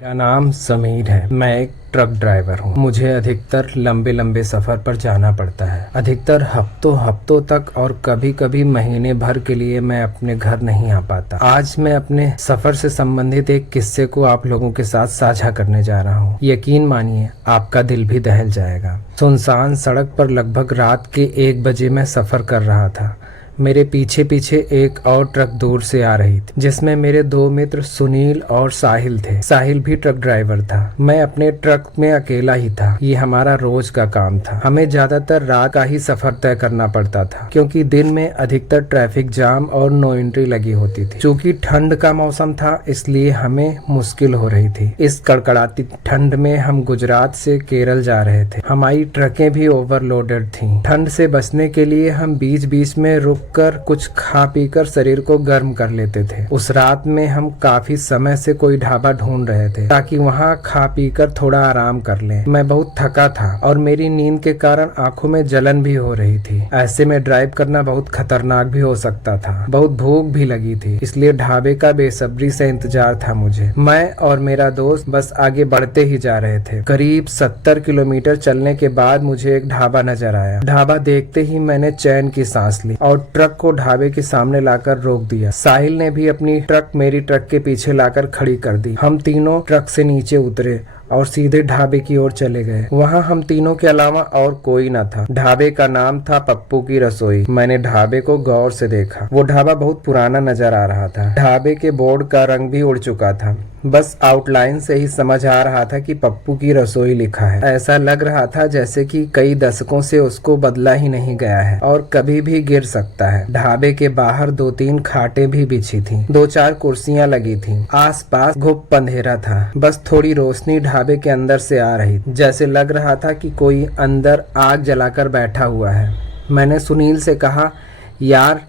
मेरा नाम समीर है। मैं एक ट्रक ड्राइवर हूँ। मुझे अधिकतर लंबे लंबे सफ़र पर जाना पड़ता है। अधिकतर हफ्तों हफ्तों तक और कभी कभी महीने भर के लिए मैं अपने घर नहीं आ पाता। आज मैं अपने सफ़र से संबंधित एक किस्से को आप लोगों के साथ साझा करने जा रहा हूँ। यकीन मानिए आपका दिल भी दहल जाएगा। सुनसान सड़क पर लगभग रात के 1 बजे मैं सफ़र कर रहा था। मेरे पीछे पीछे एक और ट्रक दूर से आ रही थी, जिसमें मेरे 2 मित्र सुनील और साहिल थे। साहिल भी ट्रक ड्राइवर था। मैं अपने ट्रक में अकेला ही था। ये हमारा रोज का काम था। हमें ज्यादातर रात का ही सफर तय करना पड़ता था, क्योंकि दिन में अधिकतर ट्रैफिक जाम और नो एंट्री लगी होती थी। चूंकि ठंड का मौसम था, इसलिए हमें मुश्किल हो रही थी। इस कड़कड़ाती ठंड में हम गुजरात से केरल जा रहे थे। हमारी ट्रकें भी ओवरलोडेड थीं। ठंड से बचने के लिए हम बीच बीच में रुक कर कुछ खा पी कर शरीर को गर्म कर लेते थे। उस रात में हम काफी समय से कोई ढाबा ढूंढ रहे थे, ताकि वहां खा पी कर थोड़ा आराम कर लें। मैं बहुत थका था और मेरी नींद के कारण आंखों में जलन भी हो रही थी। ऐसे में ड्राइव करना बहुत खतरनाक भी हो सकता था। बहुत भूख भी लगी थी, इसलिए ढाबे का बेसब्री से इंतजार था मुझे। मैं और मेरा दोस्त बस आगे बढ़ते ही जा रहे थे। करीब 70 किलोमीटर चलने के बाद मुझे एक ढाबा नजर आया। ढाबा देखते ही मैंने चैन की सांस ली और ट्रक को ढाबे के सामने लाकर रोक दिया। साहिल ने भी अपनी ट्रक मेरी ट्रक के पीछे लाकर खड़ी कर दी। हम तीनों ट्रक से नीचे उतरे और सीधे ढाबे की ओर चले गए। वहाँ हम तीनों के अलावा और कोई न था। ढाबे का नाम था पप्पू की रसोई। मैंने ढाबे को गौर से देखा। वो ढाबा बहुत पुराना नजर आ रहा था। ढाबे के बोर्ड का रंग भी उड़ चुका था। बस आउटलाइन से ही समझ आ रहा था कि पप्पू की रसोई लिखा है। ऐसा लग रहा था जैसे कि कई दशकों से उसको बदला ही नहीं गया है और कभी भी गिर सकता है। ढाबे के बाहर 2-3 खाटें भी बिछी थीं। 2-4 कुर्सियां लगी थीं। आसपास घुप अंधेरा था। बस थोड़ी रोशनी ढाबे के अंदर से आ रही, जैसे लग रहा था कि कोई अंदर आग जलाकर बैठा हुआ है। मैंने सुनील से कहा, यार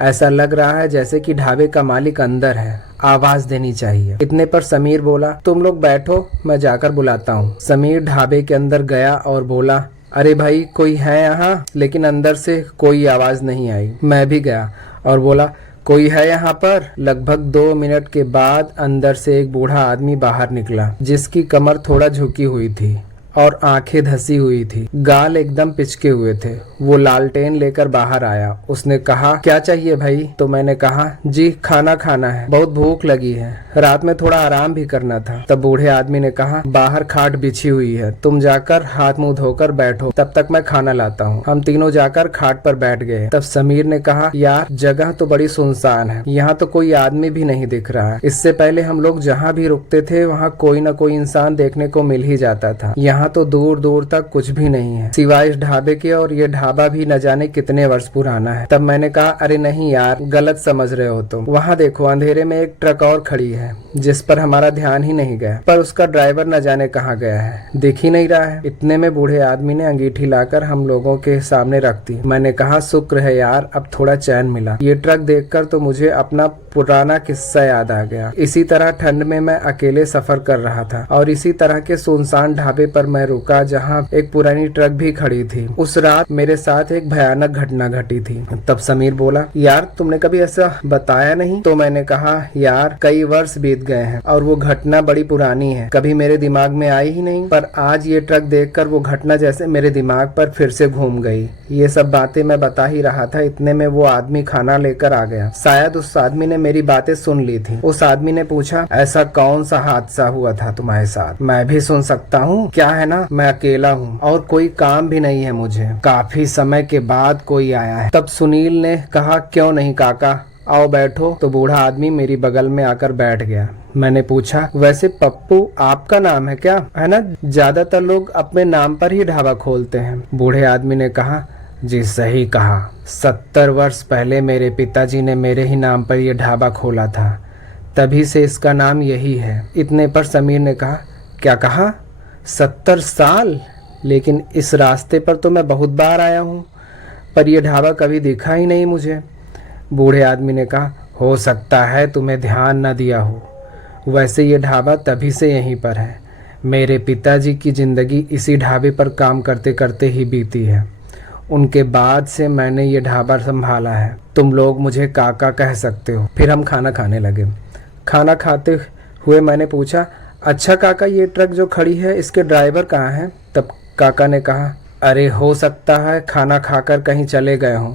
ऐसा लग रहा है जैसे कि ढाबे का मालिक अंदर है, आवाज देनी चाहिए। इतने पर समीर बोला, तुम लोग बैठो, मैं जाकर बुलाता हूँ। समीर ढाबे के अंदर गया और बोला, अरे भाई कोई है यहाँ? लेकिन अंदर से कोई आवाज नहीं आई। मैं भी गया और बोला, कोई है यहाँ पर? लगभग 2 मिनट के बाद अंदर से एक बूढ़ा आदमी बाहर निकला, जिसकी कमर थोड़ा झुकी हुई थी और आंखें धसी हुई थी। गाल एकदम पिचके हुए थे। वो लालटेन लेकर बाहर आया। उसने कहा, क्या चाहिए भाई? तो मैंने कहा, जी खाना खाना है, बहुत भूख लगी है, रात में थोड़ा आराम भी करना था। तब बूढ़े आदमी ने कहा, बाहर खाट बिछी हुई है, तुम जाकर हाथ मुंह धोकर बैठो, तब तक मैं खाना लाता हूँ। हम तीनों जाकर खाट पर बैठ गए। तब समीर ने कहा, यार जगह तो बड़ी सुनसान है, यहाँ तो कोई आदमी भी नहीं दिख रहा है। इससे पहले हम लोग जहाँ भी रुकते थे वहाँ कोई न कोई इंसान देखने को मिल ही जाता था। यहाँ तो दूर दूर तक कुछ भी नहीं है सिवाय इस ढाबे के, और ये ढाबा भी न जाने कितने वर्ष पुराना है। तब मैंने कहा, अरे नहीं यार, गलत समझ रहे हो तुम। वहाँ देखो अंधेरे में एक ट्रक और खड़ी है, जिस पर हमारा ध्यान ही नहीं गया, पर उसका ड्राइवर न जाने कहाँ गया है, दिख ही नहीं रहा है। इतने में बूढ़े आदमी ने अंगीठी लाकर हम लोगों के सामने रख दी। मैंने कहा, शुक्र है यार, अब थोड़ा चैन मिला। ये ट्रक देखकर तो मुझे अपना पुराना किस्सा याद आ गया। इसी तरह ठंड में मैं अकेले सफर कर रहा था और इसी तरह के सुनसान ढाबे पर मैं रुका जहाँ एक पुरानी ट्रक भी खड़ी थी। उस रात मेरे साथ एक भयानक घटना घटी थी। तब समीर बोला, यार तुमने कभी ऐसा बताया नहीं? तो मैंने कहा, यार कई वर्ष बीत गए हैं और वो घटना बड़ी पुरानी है, कभी मेरे दिमाग में आई ही नहीं, पर आज ये ट्रक देखकर वो घटना जैसे मेरे दिमाग पर फिर से घूम गई। ये सब बातें मैं बता ही रहा था, इतने में वो आदमी खाना लेकर आ गया। शायद उस आदमी ने मेरी बातें सुन ली थी। उस आदमी ने पूछा, ऐसा कौन सा हादसा हुआ था तुम्हारे साथ? मैं भी सुन सकता हूँ, क्या है ना, मैं अकेला हूँ और कोई काम भी नहीं है मुझे। काफी समय के बाद कोई आया है। तब सुनील ने कहा, क्यों नहीं काका, आओ बैठो। तो बूढ़ा आदमी मेरी बगल में आकर बैठ गया। मैंने पूछा, वैसे पप्पू आपका नाम है क्या? है ना, ज्यादातर लोग अपने नाम पर ही ढाबा खोलते हैं। बूढ़े आदमी ने कहा, जी सही कहा, 70 वर्ष पहले मेरे पिताजी ने मेरे ही नाम पर यह ढाबा खोला था, तभी से इसका नाम यही है। इतने पर समीर ने कहा, क्या कहा, 70 साल? लेकिन इस रास्ते पर तो मैं बहुत बार आया हूँ, पर यह ढाबा कभी दिखा ही नहीं मुझे। बूढ़े आदमी ने कहा, हो सकता है तुम्हें ध्यान न दिया हो, वैसे ये ढाबा तभी से यहीं पर है। मेरे पिताजी की जिंदगी इसी ढाबे पर काम करते करते ही बीती है। उनके बाद से मैंने ये ढाबा संभाला है। तुम लोग मुझे काका कह सकते हो। फिर हम खाना खाने लगे। खाना खाते हुए मैंने पूछा, अच्छा काका, ये ट्रक जो खड़ी है इसके ड्राइवर कहाँ हैं? तब काका ने कहा, अरे हो सकता है खाना खाकर कहीं चले गए हों।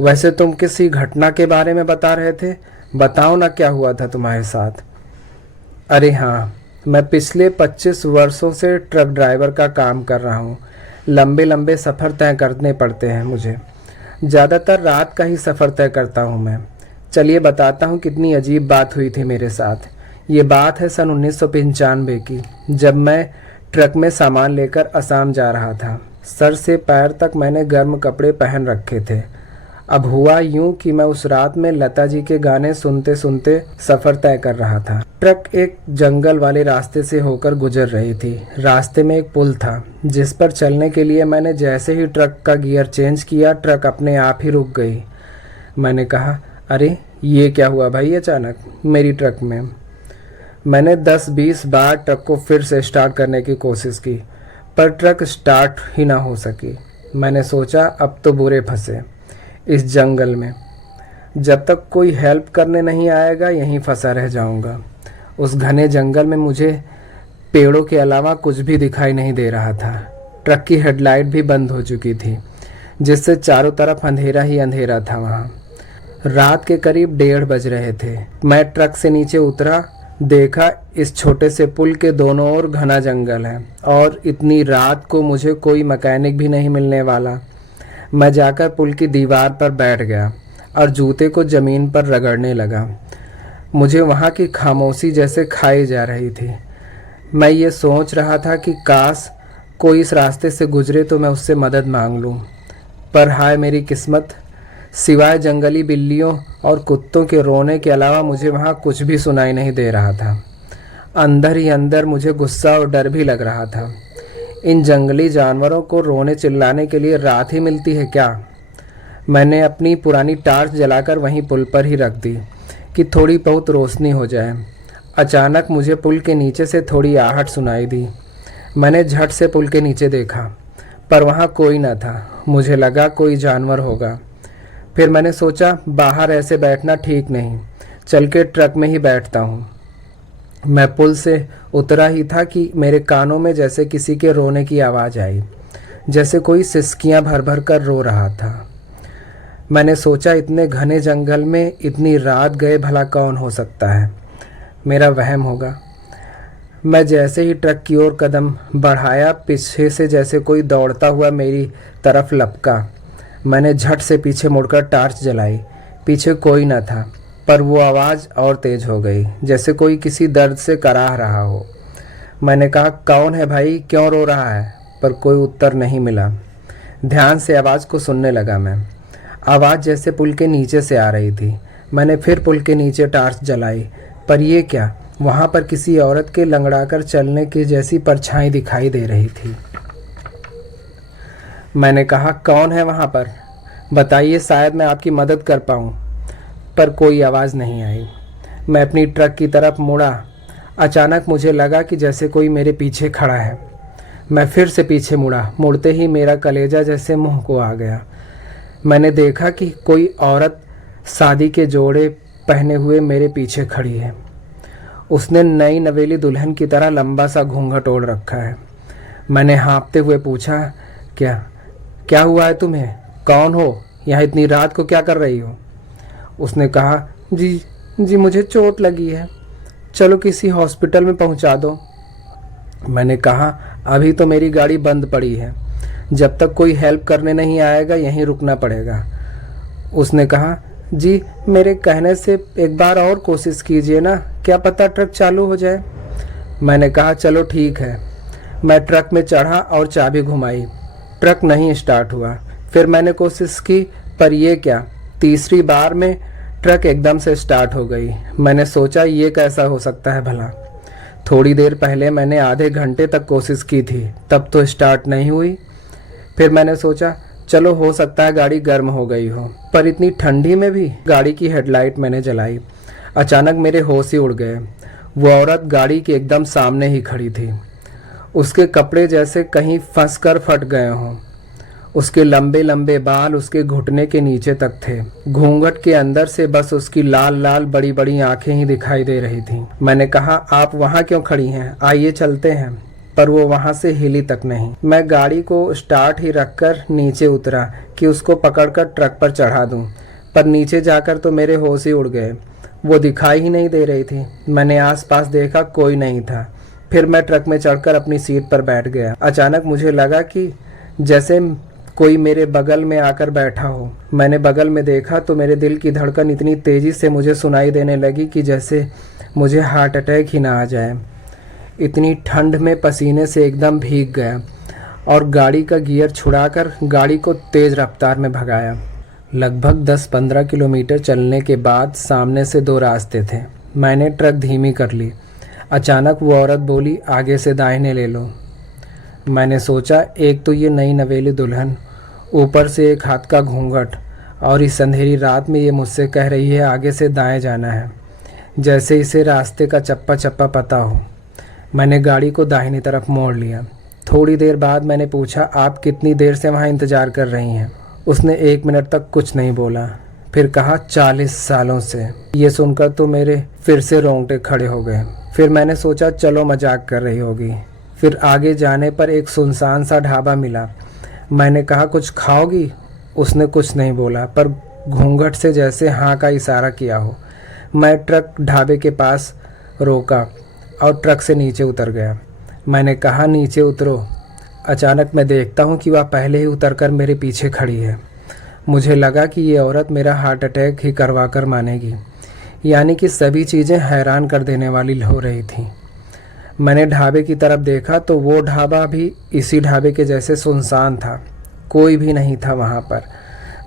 वैसे तुम किसी घटना के बारे में बता रहे थे, बताओ ना क्या हुआ था तुम्हारे साथ। अरे हाँ, मैं पिछले 25 वर्षों से ट्रक ड्राइवर का काम कर रहा हूँ। लंबे लंबे सफ़र तय करने पड़ते हैं मुझे। ज़्यादातर रात का ही सफ़र तय करता हूँ मैं। चलिए बताता हूँ कितनी अजीब बात हुई थी मेरे साथ। ये बात है सन 1995 की, जब मैं ट्रक में सामान लेकर असम जा रहा था। सर से पैर तक मैंने गर्म कपड़े पहन रखे थे। अब हुआ यूं कि मैं उस रात में लता जी के गाने सुनते सुनते सफ़र तय कर रहा था। ट्रक एक जंगल वाले रास्ते से होकर गुजर रही थी। रास्ते में एक पुल था जिस पर चलने के लिए मैंने जैसे ही ट्रक का गियर चेंज किया, ट्रक अपने आप ही रुक गई। मैंने कहा, अरे ये क्या हुआ भाई अचानक मेरी ट्रक में। मैंने 10-20 बार ट्रक को फिर से स्टार्ट करने की कोशिश की, पर ट्रक स्टार्ट ही ना हो सकी। मैंने सोचा अब तो बुरे फंसे इस जंगल में। जब तक कोई हेल्प करने नहीं आएगा यहीं फंसा रह जाऊंगा। उस घने जंगल में मुझे पेड़ों के अलावा कुछ भी दिखाई नहीं दे रहा था। ट्रक की हेडलाइट भी बंद हो चुकी थी, जिससे चारों तरफ अंधेरा ही अंधेरा था। वहाँ रात के करीब 1:30 बज रहे थे। मैं ट्रक से नीचे उतरा, देखा इस छोटे से पुल के दोनों ओर घना जंगल है और इतनी रात को मुझे कोई मैकेनिक भी नहीं मिलने वाला। मैं जाकर पुल की दीवार पर बैठ गया और जूते को ज़मीन पर रगड़ने लगा। मुझे वहाँ की खामोशी जैसे खाई जा रही थी। मैं ये सोच रहा था कि काश कोई इस रास्ते से गुजरे तो मैं उससे मदद मांग लूँ। पर हाय मेरी किस्मत, सिवाय जंगली बिल्लियों और कुत्तों के रोने के अलावा मुझे वहाँ कुछ भी सुनाई नहीं दे रहा था। अंदर ही अंदर मुझे गुस्सा और डर भी लग रहा था। इन जंगली जानवरों को रोने चिल्लाने के लिए रात ही मिलती है क्या? मैंने अपनी पुरानी टार्च जलाकर वहीं पुल पर ही रख दी कि थोड़ी बहुत रोशनी हो जाए। अचानक मुझे पुल के नीचे से थोड़ी आहट सुनाई दी। मैंने झट से पुल के नीचे देखा, पर वहाँ कोई न था। मुझे लगा कोई जानवर होगा। फिर मैंने सोचा बाहर ऐसे बैठना ठीक नहीं, चल के ट्रक में ही बैठता हूँ। मैं पुल से उतरा ही था कि मेरे कानों में जैसे किसी के रोने की आवाज़ आई, जैसे कोई सिसकियाँ भर भर कर रो रहा था। मैंने सोचा इतने घने जंगल में इतनी रात गए भला कौन हो सकता है? मेरा वहम होगा। मैं जैसे ही ट्रक की ओर कदम बढ़ाया, पीछे से जैसे कोई दौड़ता हुआ मेरी तरफ लपका। मैंने झट से पीछे मुड़कर टार्च जलाई। पीछे कोई न था, पर वो आवाज़ और तेज हो गई, जैसे कोई किसी दर्द से कराह रहा हो। मैंने कहा, कौन है भाई, क्यों रो रहा है? पर कोई उत्तर नहीं मिला। ध्यान से आवाज़ को सुनने लगा मैं। आवाज़ जैसे पुल के नीचे से आ रही थी। मैंने फिर पुल के नीचे टार्च जलाई, पर यह क्या, वहाँ पर किसी औरत के लंगड़ाकर चलने की जैसी परछाई दिखाई दे रही थी। मैंने कहा, कौन है वहाँ पर? बताइए, शायद मैं आपकी मदद कर पाऊँ। पर कोई आवाज़ नहीं आई। मैं अपनी ट्रक की तरफ मुड़ा। अचानक मुझे लगा कि जैसे कोई मेरे पीछे खड़ा है। मैं फिर से पीछे मुड़ा। मुड़ते ही मेरा कलेजा जैसे मुंह को आ गया। मैंने देखा कि कोई औरत शादी के जोड़े पहने हुए मेरे पीछे खड़ी है। उसने नई नवेली दुल्हन की तरह लंबा सा घूंघट ओढ़ रखा है। मैंने हाँफते हुए पूछा, क्या हुआ है तुम्हें? कौन हो? यहाँ इतनी रात को क्या कर रही हो? उसने कहा, जी मुझे चोट लगी है, चलो किसी हॉस्पिटल में पहुँचा दो। मैंने कहा, अभी तो मेरी गाड़ी बंद पड़ी है, जब तक कोई हेल्प करने नहीं आएगा यहीं रुकना पड़ेगा। उसने कहा, जी मेरे कहने से एक बार और कोशिश कीजिए ना, क्या पता ट्रक चालू हो जाए। मैंने कहा, चलो ठीक है। मैं ट्रक में चढ़ा और चाबी घुमाई। ट्रक नहीं स्टार्ट हुआ। फिर मैंने कोशिश की, पर यह क्या, तीसरी बार में ट्रक एकदम से स्टार्ट हो गई। मैंने सोचा ये कैसा हो सकता है भला। थोड़ी देर पहले मैंने आधे घंटे तक कोशिश की थी, तब तो स्टार्ट नहीं हुई। फिर मैंने सोचा चलो हो सकता है गाड़ी गर्म हो गई हो, पर इतनी ठंडी में भी गाड़ी की हेडलाइट मैंने जलाई। अचानक मेरे होश ही उड़ गए। वो औरत गाड़ी के एकदम सामने ही खड़ी थी। उसके कपड़े जैसे कहीं फंस कर फट गए हों। उसके लंबे लंबे बाल उसके घुटने के नीचे तक थे। घूंघट के अंदर से बस उसकी लाल लाल बड़ी बड़ी आंखें ही दिखाई दे रही थीं। मैंने कहा, आप वहाँ क्यों खड़ी हैं, आइए चलते हैं। पर वो वहाँ से हिली तक नहीं। मैं गाड़ी को स्टार्ट ही रखकर नीचे उतरा कि उसको पकड़कर ट्रक पर चढ़ा दूं, पर नीचे जाकर तो मेरे होश ही उड़ गए। वो दिखाई ही नहीं दे रही थी। मैंने आसपास देखा, कोई नहीं था। फिर मैं ट्रक में चढ़कर अपनी सीट पर बैठ गया। अचानक मुझे लगा कि जैसे कोई मेरे बगल में आकर बैठा हो। मैंने बगल में देखा तो मेरे दिल की धड़कन इतनी तेजी से मुझे सुनाई देने लगी कि जैसे मुझे हार्ट अटैक ही ना आ जाए। इतनी ठंड में पसीने से एकदम भीग गया और गाड़ी का गियर छुड़ाकर गाड़ी को तेज़ रफ्तार में भगाया। लगभग 10-15 किलोमीटर चलने के बाद सामने से 2 रास्ते थे। मैंने ट्रक धीमी कर ली। अचानक वो औरत बोली, आगे से दाहिने ले लो। मैंने सोचा, एक तो ये नई नवेली दुल्हन, ऊपर से एक हाथ का घूंघट, और इस अंधेरी रात में ये मुझसे कह रही है आगे से दाएं जाना है, जैसे इसे रास्ते का चप्पा चप्पा पता हो। मैंने गाड़ी को दाहिनी तरफ मोड़ लिया। थोड़ी देर बाद मैंने पूछा, आप कितनी देर से वहाँ इंतज़ार कर रही हैं? उसने 1 मिनट तक कुछ नहीं बोला, फिर कहा 40 सालों से। ये सुनकर तो मेरे फिर से रोंगटे खड़े हो गए। फिर मैंने सोचा चलो मजाक कर रही होगी। फिर आगे जाने पर एक सुनसान सा ढाबा मिला। मैंने कहा, कुछ खाओगी? उसने कुछ नहीं बोला, पर घूंघट से जैसे हाँ का इशारा किया हो। मैं ट्रक ढाबे के पास रोका और ट्रक से नीचे उतर गया। मैंने कहा, नीचे उतरो। अचानक मैं देखता हूँ कि वह पहले ही उतरकर मेरे पीछे खड़ी है। मुझे लगा कि ये औरत मेरा हार्ट अटैक ही करवा कर मानेगी। यानी कि सभी चीज़ें हैरान कर देने वाली हो रही थीं। मैंने ढाबे की तरफ देखा तो वो ढाबा भी इसी ढाबे के जैसे सुनसान था। कोई भी नहीं था वहाँ पर।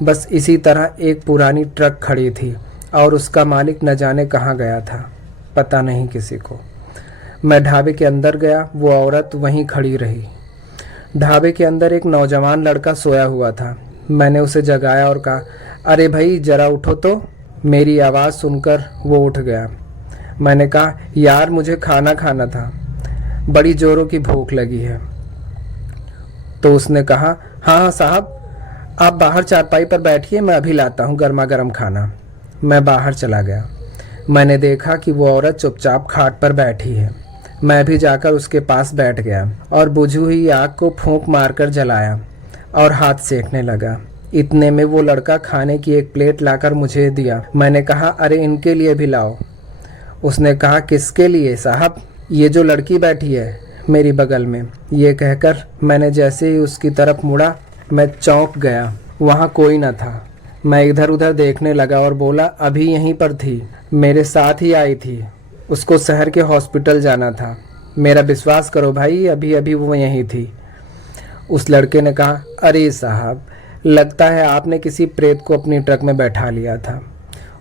बस इसी तरह एक पुरानी ट्रक खड़ी थी और उसका मालिक न जाने कहाँ गया था, पता नहीं किसी को। मैं ढाबे के अंदर गया, वो औरत वहीं खड़ी रही। ढाबे के अंदर एक नौजवान लड़का सोया हुआ था। मैंने उसे जगाया और कहा, अरे भाई ज़रा उठो तो। मेरी आवाज़ सुनकर वो उठ गया। मैंने कहा, यार मुझे खाना खाना था, बड़ी ज़ोरों की भूख लगी है। तो उसने कहा, हाँ साहब, आप बाहर चारपाई पर बैठिए, मैं अभी लाता हूँ गर्मा गर्म खाना। मैं बाहर चला गया। मैंने देखा कि वो औरत चुपचाप खाट पर बैठी है। मैं भी जाकर उसके पास बैठ गया और बुझी हुई आग को फूंक मारकर जलाया और हाथ सेकने लगा। इतने में वो लड़का खाने की एक प्लेट लाकर मुझे दिया। मैंने कहा, अरे इनके लिए भी लाओ। उसने कहा, किसके लिए साहब? ये जो लड़की बैठी है मेरी बगल में। ये कहकर मैंने जैसे ही उसकी तरफ मुड़ा, मैं चौंक गया। वहाँ कोई न था। मैं इधर उधर देखने लगा और बोला, अभी यहीं पर थी, मेरे साथ ही आई थी, उसको शहर के हॉस्पिटल जाना था। मेरा विश्वास करो भाई, अभी अभी वो यहीं थी। उस लड़के ने कहा, अरे साहब, लगता है आपने किसी प्रेत को अपनी ट्रक में बैठा लिया था।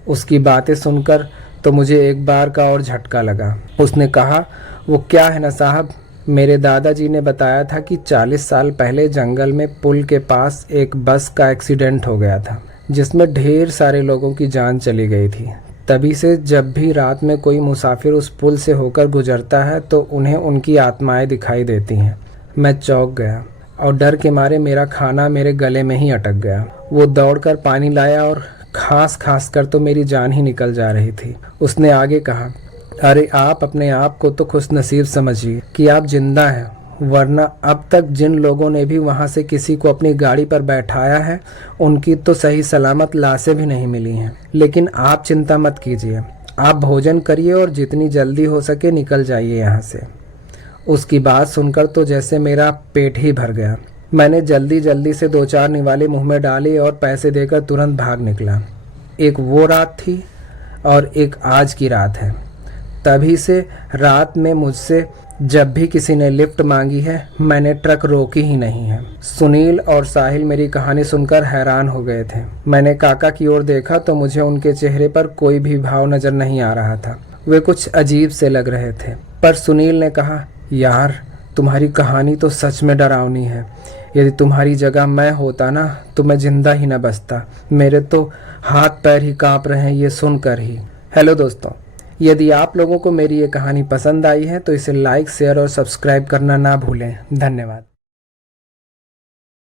उसकी बातें सुनकर तो मुझे एक बार का और झटका लगा। उसने कहा, वो क्या है ना साहब, मेरे दादाजी ने बताया था कि 40 साल पहले जंगल में पुल के पास एक बस का एक्सीडेंट हो गया था, जिसमें ढेर सारे लोगों की जान चली गई थी। तभी से जब भी रात में कोई मुसाफिर उस पुल से होकर गुजरता है तो उन्हें उनकी आत्माएं दिखाई देती हैं। मैं चौंक गया और डर के मारे मेरा खाना मेरे गले में ही अटक गया। वो दौड़कर पानी लाया और खांस खांस कर तो मेरी जान ही निकल जा रही थी। उसने आगे कहा, अरे आप अपने आप को तो खुशनसीब समझिए कि आप जिंदा हैं, वरना अब तक जिन लोगों ने भी वहां से किसी को अपनी गाड़ी पर बैठाया है, उनकी तो सही सलामत लाशें भी नहीं मिली हैं। लेकिन आप चिंता मत कीजिए, आप भोजन करिए और जितनी जल्दी हो सके निकल जाइए यहाँ से। उसकी बात सुनकर तो जैसे मेरा पेट ही भर गया। मैंने जल्दी जल्दी से 2-4 निवाले मुंह में डाले और पैसे देकर तुरंत भाग निकला। एक वो रात थी और एक आज की रात है। तभी से रात में मुझसे जब भी किसी ने लिफ्ट मांगी है, मैंने ट्रक रोकी ही नहीं है। सुनील और साहिल मेरी कहानी सुनकर हैरान हो गए थे। मैंने काका की ओर देखा तो मुझे उनके चेहरे पर कोई भी भाव नजर नहीं आ रहा था। वे कुछ अजीब से लग रहे थे। पर सुनील ने कहा, यार तुम्हारी कहानी तो सच में डरावनी है। यदि तुम्हारी जगह मैं होता ना तो मैं जिंदा ही न बचता। मेरे तो हाथ पैर ही कांप रहे हैं ये सुनकर ही। हेलो दोस्तों, यदि आप लोगों को मेरी ये कहानी पसंद आई है तो इसे लाइक, शेयर और सब्सक्राइब करना ना भूलें। धन्यवाद।